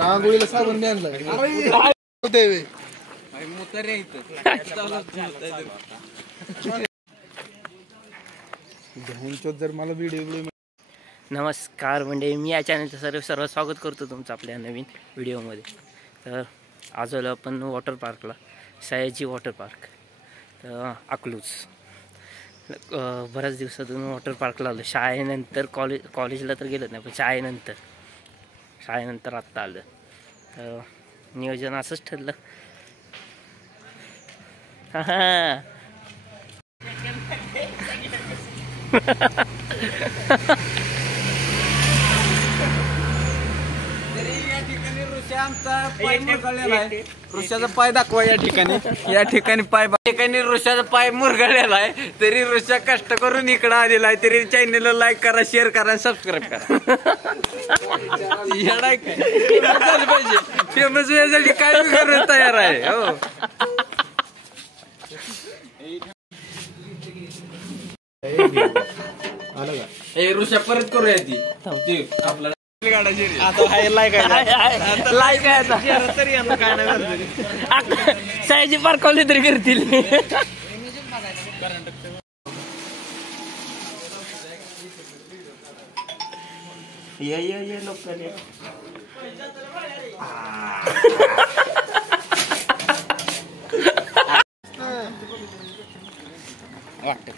आंघोळीला साबण आणलं जर मला व्हिडिओ. नमस्कार म्हणजे मी या चॅनलचं सर्व स्वागत करतो तुमचं आपल्या नवीन व्हिडिओमध्ये. तर आज आलो आपण वॉटर पार्कला, सयाजी वॉटर पार्क तर अकलूज. बऱ्याच दिवसातून वॉटर पार्कला आलो. शाळेनंतर कॉलेजला तर गेलो नाही, पण शाळेनंतर आत्ता आलं. तर नियोजन असंच ठरलं. ऋषाचा पाय दाखवा या ठिकाणी ऋषाचा पाय मुरगळलेला आहे. तरी ऋषा कष्ट करून इकडं आलेला आहे. तरी चॅनलला लाईक करा, शेअर करा, सबस्क्राईब करा. पाहिजे फेमस यासाठी काय करून तयार आहे. हो ऋषा परत करूया ती आपला सयाजी पार्कवले तरी करतील. वाटत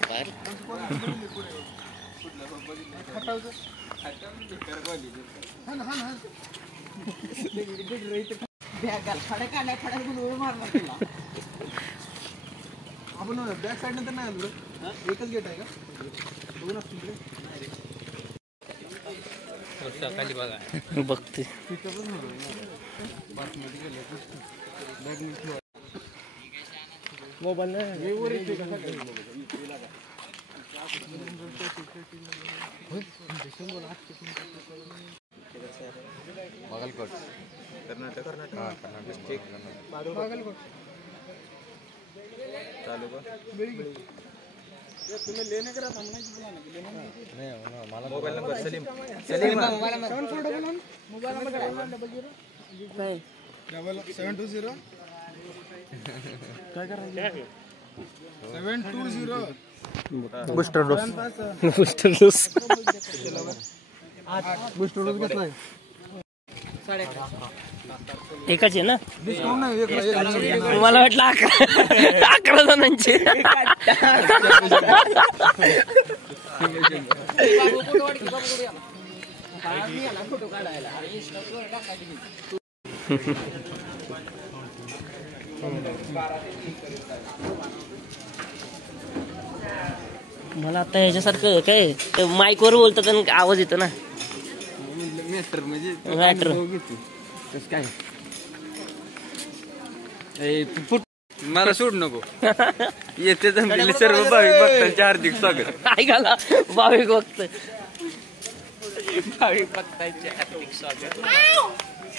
बॅक साईड नंतर नाही आलो. एकच गेट आहे का? बघते मोबाईल बागलकोट कर्नाटक. डिस्ट्रिक्ट बागलकोट. चालू का तुम्हें लेने का सामने नहीं mobile number Salim mobile number 720 काय करायचं 720 booster dose booster dose booster dose घेतलाय एकाच आहे ना डिस्काउंट नाही मला वाटलं 11 जणांचे मला आता ह्याच्यासारखं काय माईकवर बोलतात आणि आवाज येतो ना मॅटर काय मला सोड नको येते जमलेले सर्व भाविक भक्तांचे हार्दिक स्वागत ऐकायला भाविक भक्तांचे हार्दिक स्वागत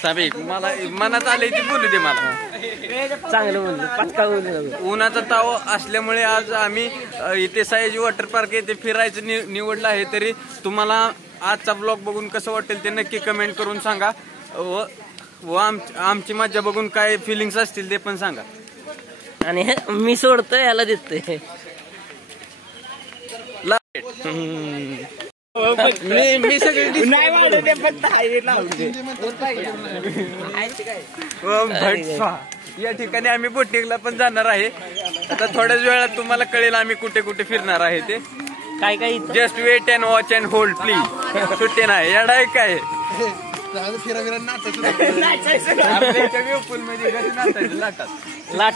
साबिक मला मनात आले ते बोलू दे मला चांगलं बोललं पटका बोललं उन्हाचा ताव असल्यामुळे आज आम्ही इथे सयाजी वॉटर पार्क येथे फिरायचं निवडलं आहे. तरी तुम्हाला आजचा ब्लॉग बघून कसं वाटेल ते नक्की कमेंट करून सांगा व आमची मज्जा बघून काय फिलिंग्स असतील ते पण सांगा. आणि मी सोडतोय याला देतोय मी सगळे या ठिकाणी आम्ही बोटिंगला पण जाणार आहे. आता थोड्याच वेळात तुम्हाला कळेल आम्ही कुठे कुठे फिरणार आहे ते. काय काय just wait and watch and hold please. सुट्टे नाही येडा आहे काय फिरा नाचायचं पूलमध्ये नाचायचं लाटात लाट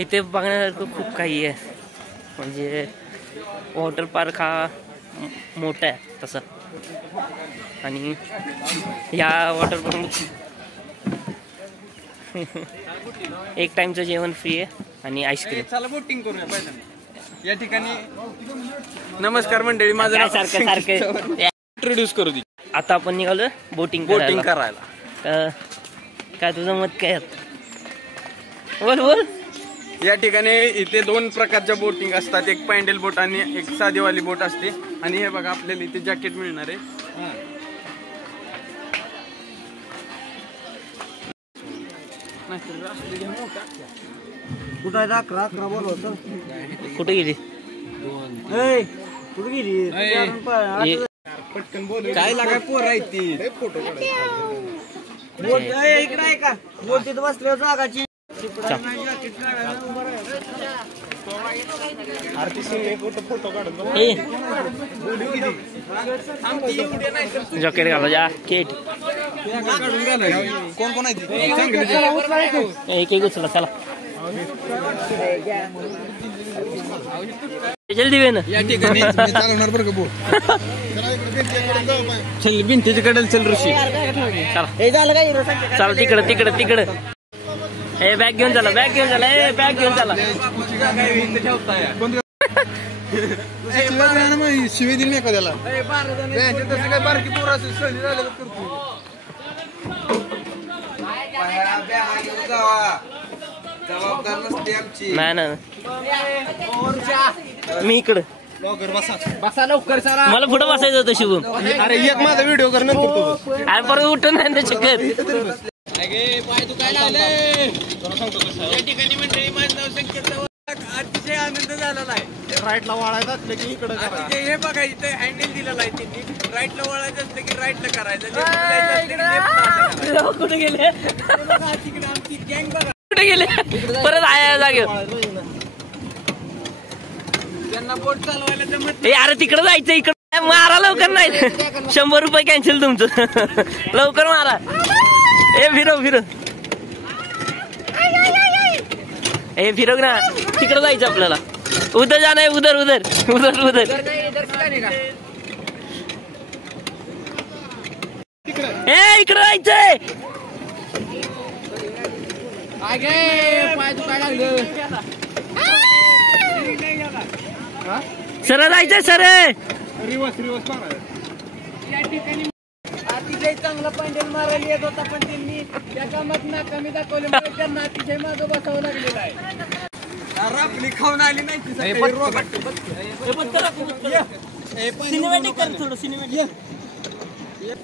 इथे बघण्यासारखं खूप काही आहे. म्हणजे वॉटर पार्क हा मोठा आहे तसा. आणि या वॉटर पार्क एक टाइमचं जेवण फ्री आहे आणि आईस्क्रीम. चला बोटिंग करूया पहिल्यांदा या ठिकाणी. नमस्कार मंडळी, माझं नाव सारखं इंट्रोड्यूस करू दे. आता आपण निघालो बोटिंग करायला. काय तुझं मत काय बोल बोल. या ठिकाणी इथे 2 प्रकारच्या बोटिंग असतात. एक पॅन्डल बोट आणि एक साधीवाली बोट असते. आणि हे बघा आपल्याला इथे जॅकेट मिळणार आहे. कुठे गेली कुठे गेली पटकन बोल. काय लागाय पोर आहे ती फोटो इकडे आहे का बोलते बसल्या जागाची जॉकेट घाला जॅकेट. कोण कोण आहे एक एक उचला चला जल्दी वे ना. या ठिकाणी चालवणार बरं का बोट. चल भिंतीच्या कडेल चल ऋषी. चला तिकडं तिकडं तिकडं. हे बॅग घेऊन चला बॅग घेऊन चला. हे बॅग घेऊन चला. शिवे दिली नाही का त्याला. काय बारकी पोर असेल सहली झालं करतो. जबाबदार नसते आमची. नाही ना मी इकडं बसा लवकर चला. मला पुढे बसायचं होतं शिवून. अरे एक माझा व्हिडिओ कर नंतर आणि परत उठून नाही ना शकत. पाय दुखायला लागले. या ठिकाणी मंडळी माझं नाव संकेत चव्हाण. अतिशय आनंद झालेला आहे. राईटला वाळायचं असलं की इकडे अतिशय हे बघा इथं हँडल दिलेलं आहे त्यांनी. राईटला वळायचं असलं की राईटला करायचं. left ला जायचं असलं की left ला असं करायचं. कुठे गेले बघा, तिकडे आमची गँग बघा. कुठे गेले परत आया जागे. त्यांना बोट चालवायला जमत ए अरे तिकडे जायचं इकडे मारा लवकर नाही. 100 रुपये कॅन्सल तुमचं. लवकर मारा. ए फिरव ए फिरव ना. तिकडे जायचं आपल्याला. उधर जाना है उधर. ए इकडे जायचंय. पाय दुखायला लागलं. सरळ जायचंय सर. रिवर्स मारायचं. या ठिकाणी अतिशय चांगला पॅन्डल मारायला येत होता पण त्यांनी त्या कामात नाकामी दाखवल्यामुळे त्यांना अतिशय मागं बसावं लागलेलं आहे. आपली खाऊन आली नाही. सिनेमॅटिक कर थोडं सिनेमॅटिक.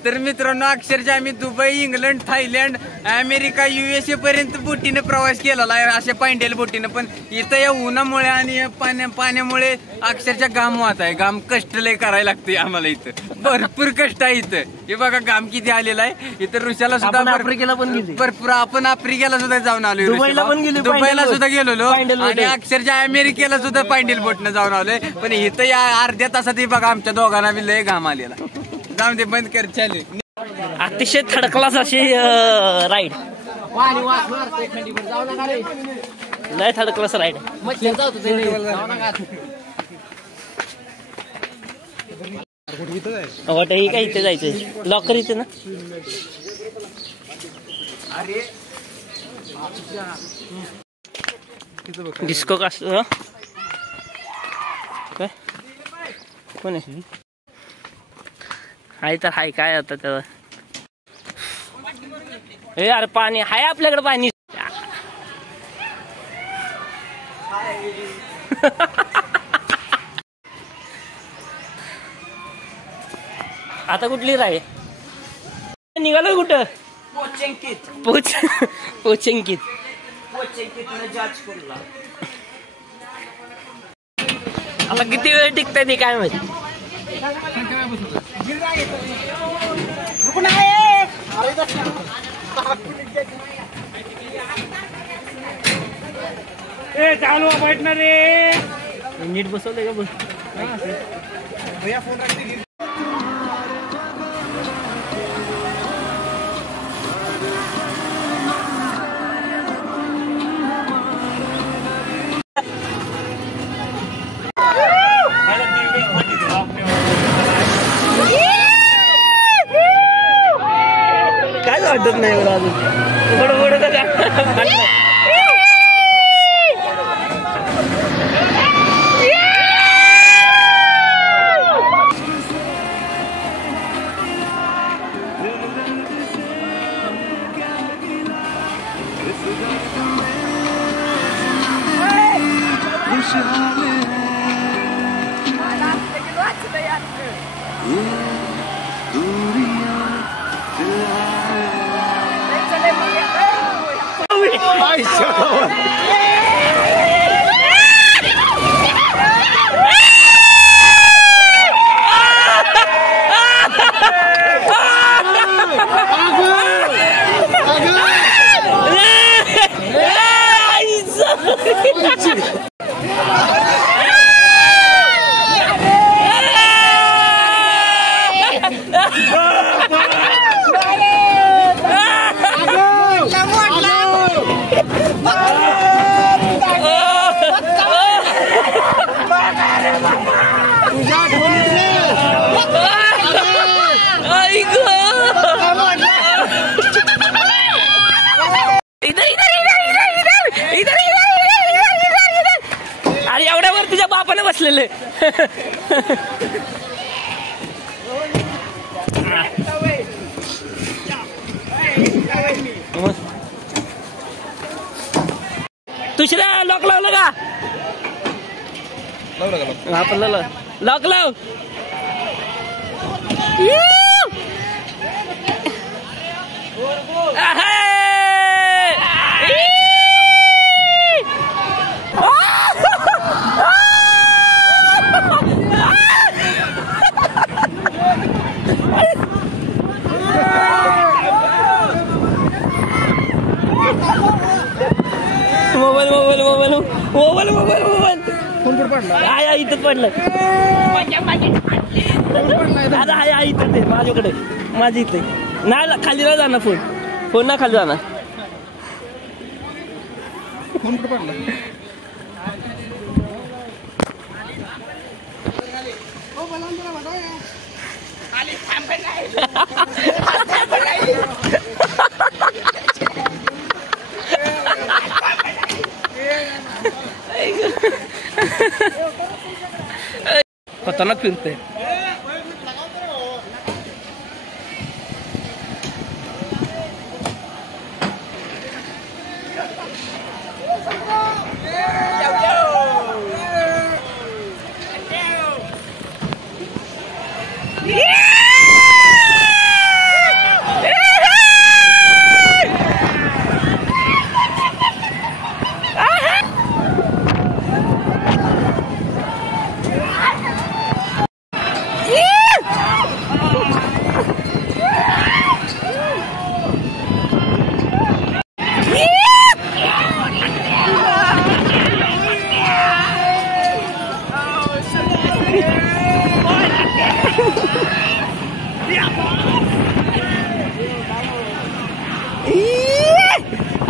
तर मित्रांनो अक्षरशः आम्ही Dubai, England, Thailand, America, USA पर्यंत बोटीने प्रवास केलेला आहे अशा पांडेल बोटीनं. पण इथं या उन्हामुळे आणि या पाण्यामुळे अक्षरशः घाम वाहत आहे. घाम कष्ट लय करायला लागते आम्हाला. इथं भरपूर कष्ट आहे. इथं हे बघा घाम किती आलेला आहे. इथं ऋषाला सुद्धा आफ्रिकेला पण गेले. भरपूर आपण आफ्रिकेला सुद्धा जाऊन आलो. दुबईला पण गेलो. दुबईला सुद्धा गेलेलो पांडेल बोट. आणि अक्षरशः अमेरिकेला सुद्धा पांडेल बोटनं जाऊन आलोय. पण इथं या अर्ध्या तासात हे बघा आमच्या दोघांना बी लय घाम आलेला. जाऊन दे बंद कर चालू. अतिशय थर्ड क्लास अशी राईड. लय थर्ड क्लास राईड. वाटत ही काय इथे जायचंय. लॉकर इथे ना. डिस्को कास्ट काय कोण आहे. हाय तर हाय काय आता त्याला. हे अरे पाणी हाय आपल्याकडे पाणी. आता कुठली राय निघालो कुठं. पोचेंकित आता किती वेळ टिकताय ते काय माहिती. चालू बैठणार रे. नीट बसवलंय का बस. काय वाटत नाही मला अजून. अरे एवढ्यावर तुझ्या बापाने बसलेले. आपण लॉक लाव. Mobile mobile mobile mobile mobile mobile phone कुठं पडला? आय इथं पडलं. आता हाय इथं ते माझ्याकडे माझी इथे नाही खाली नाही जाणार फोन. फोन ना खाली जाणार. फोन कुठं पडला? खतरनाक फिरते.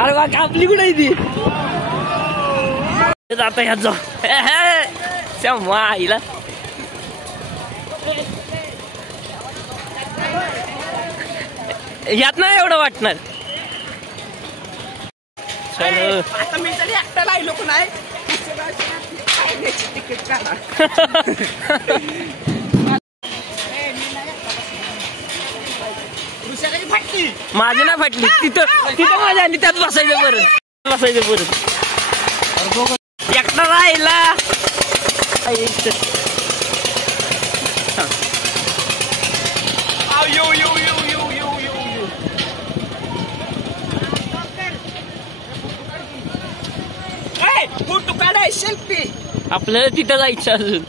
अरे वा कापली कुठे ती आता ह्यात जाऊ माईला. ह्यात नाही एवढं वाटणार. चल आता मी तरी एकटा राहिलो की नाही तिकीट काढा. माझी ना फाटली. तिथं माझी आली त्यात बसायचं परत बसायचं परत. एकटा राहिला. फोटो काढाय सेल्फी. आपल्याला तिथं जायचं अजून.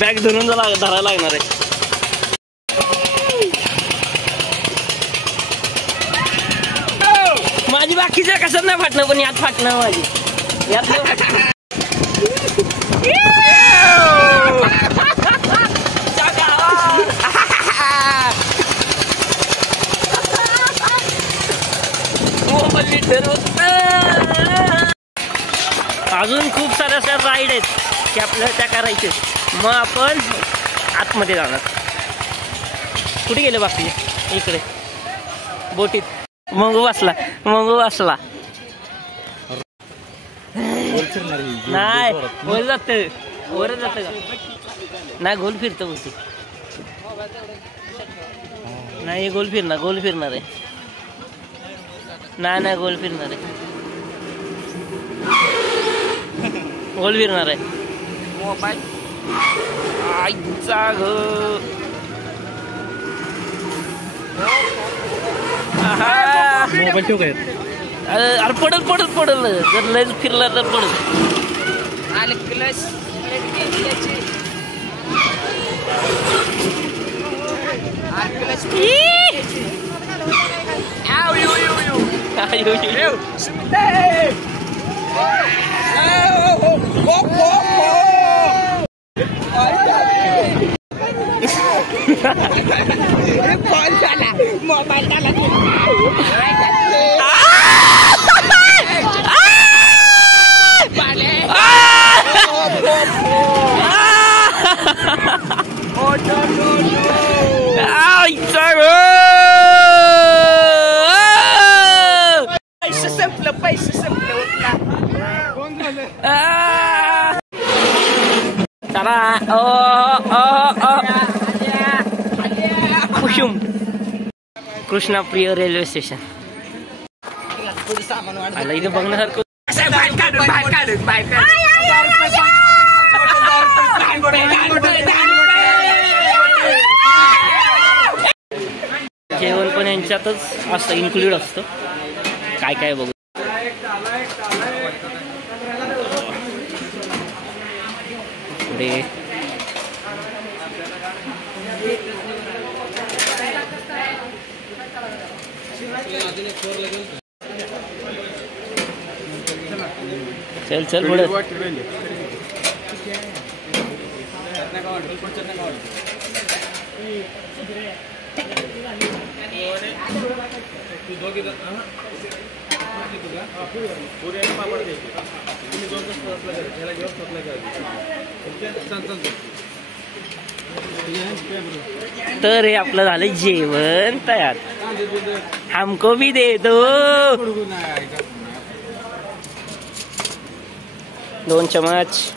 बॅग धरून धरायला लागणार आहे. माझी बाकीच्या कसं नाही फाटणं पण यात फाटणं माझी. यात नाही फाटणं. अजून खूप साऱ्या अशा राईड आहेत की आपल्याला त्या करायचे. मग आपण आतमध्ये जाणार. कुठे गेले बाकी? इकडे बोटीत. मंगू बसला नाही वर जात वरच जात का नाही. गोल फिरतो बोटी नाही. गोल फिरणार आहे. नाही गोल फिरणार आहे. गोल फिरणार आहे. मोबाईल आईचा मोबाईल ठेव काय? अरे पडल जर लय फिरला तर पडल. आले क्लच मोबाईल पैसे संपलं चला कुसुम कृष्णाप्रिय रेल्वे स्टेशन आला. इथे बघण्यासारखं. जेवण पण यांच्यातच असतं, इन्क्लूड असतं. काय काय बघू पुढे. चल चल पुढे. तर हे आपलं झालं जेवण तयार. हमको भी दे दो. 2 चमच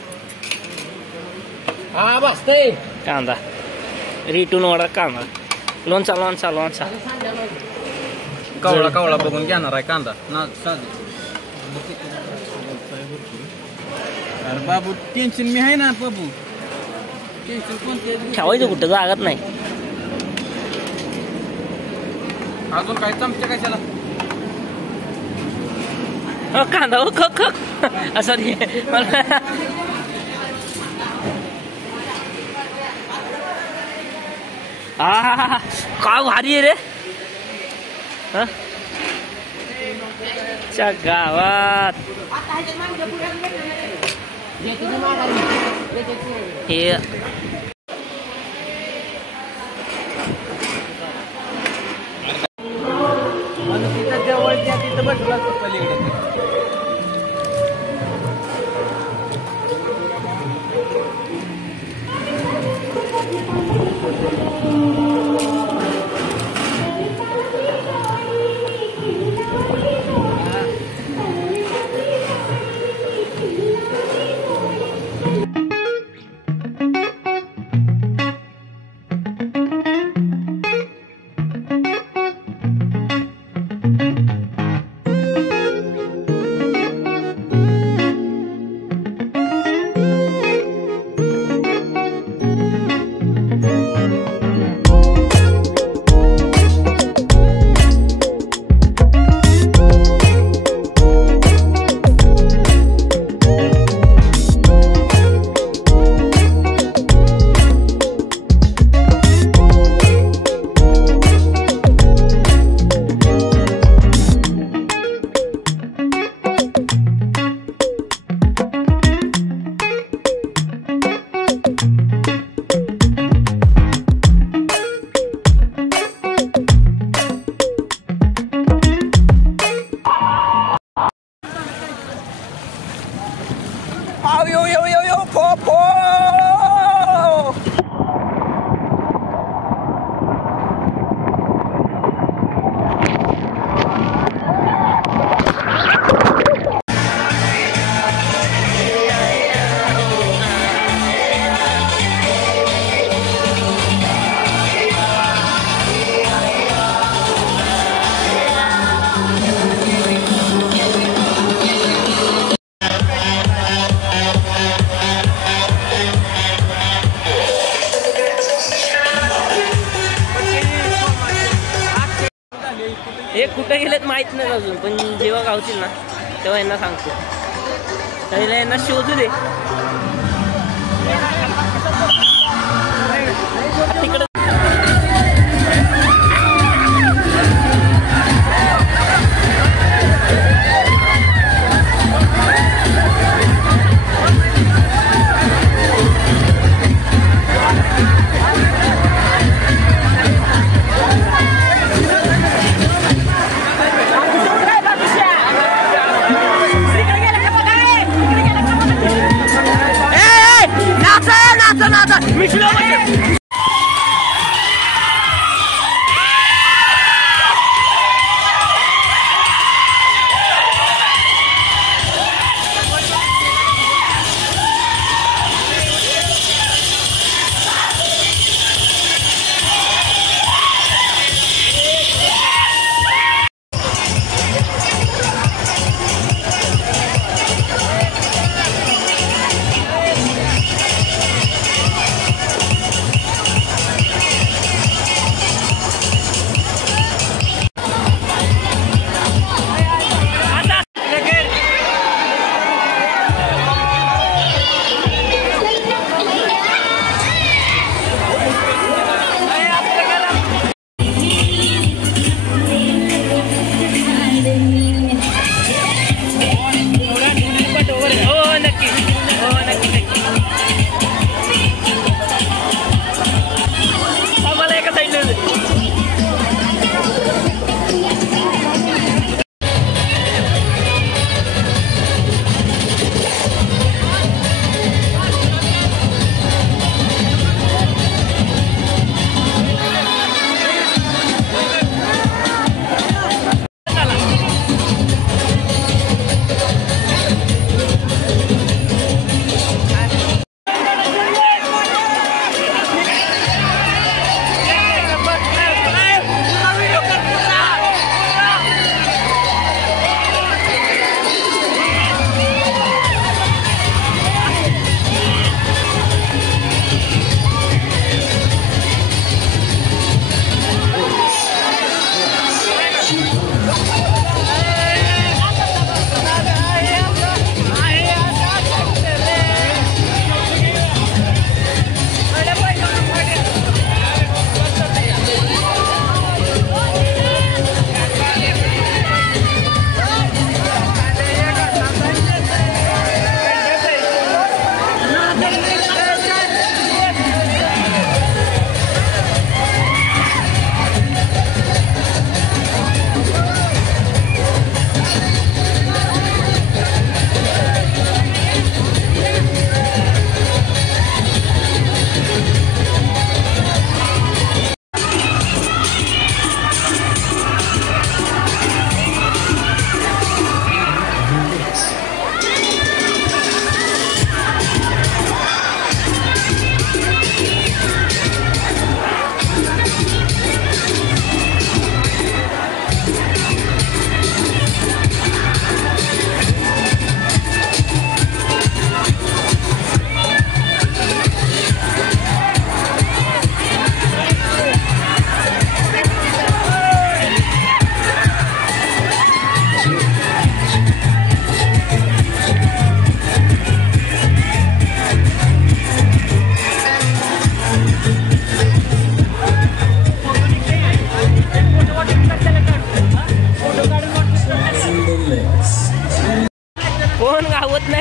कांदा, रिटून वडा कांदा, लोणचा लोणचा लोणचा. कावळा कावळा बघून घेणार आहे कांदा ना. अरे बाबू टेन्शन मी आहे ना बाबू. टेन्शन कोणते ठेवायचं कुठं जागत नाही. अजून काय चमचे कशाला. कांदा हो खक खक सॉरी मला. काय भारी आहे रे. च्या गावात हे जवळच्या तिथं बसला पलीकडे. हे कुठे गेलेत माहित नाही अजून, पण जेव्हा गावतील ना तेव्हा यांना सांगतो. त्याला यांना शोधू दे तिकडे.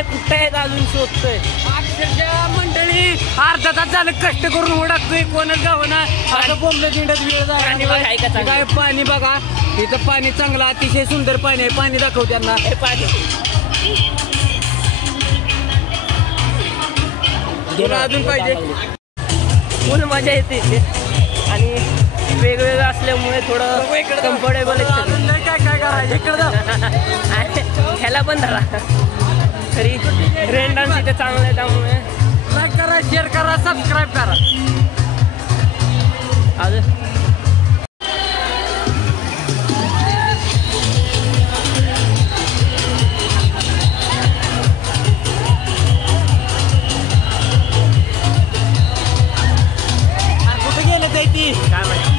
नाही कुठे आहेत अजून शोधतोय. अक्षरशः मंडळी अर्धा तास झालं कष्ट करून ओढाकतोय कोणच गावना. आता बोंबलं दिंडत वेळ पाणी बघ, आहे का झाला. चांगलं? काय पाणी बघा इथं पाणी चांगलं अतिशय सुंदर पाणी आहे. पाणी दाखव त्यांना. हे पाणी तुला अजून पाहिजे? फुल मजा येते इथे आणि वेगवेगळं असल्यामुळे थोडं कम्फर्टेबल अजून नाही काय काय करायचं इकडं जा. ह्याला पण धरा. तरी रेन डान्स इथे चांगला आहे त्यामुळे लाईक करा, शेअर करा, सबस्क्राईब करा. अजून कुठे गेलं ते ती काय माहिती.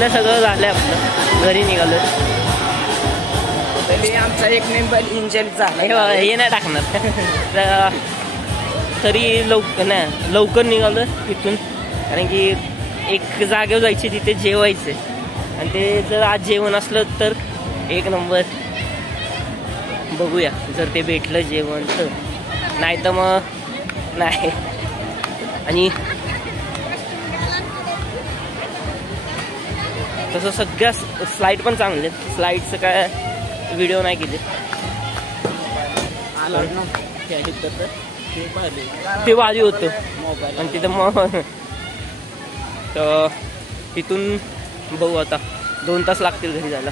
इथलं सगळं झालं आपलं, घरी निघालो. तरी आमचा एक मेंबर इंजन झाला. हे बघा, हे नाही टाकणार. तरी लवकर निघालो इथून, कारण की एक जागेवर जायची, तिथे जेवायचे. आणि ते जर आज जेवण असलं तर एक नंबर. बघूया जर ते भेटलं जेवण तर, नाही तर मग नाही. आणि तसं सगळ्या स्लाईड पण चांगले आहेत. स्लाईडचं काय व्हिडिओ नाही केले. ते भारी होतं आणि तिथं मग तर तिथून बघू आता 2 तास लागतील घरी जायला.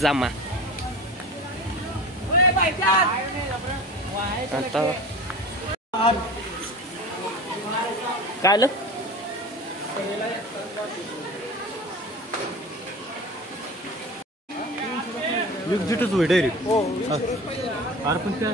जामा आता काय आलं? एक्झिटच होईल डायरेक्ट. अरे पण त्या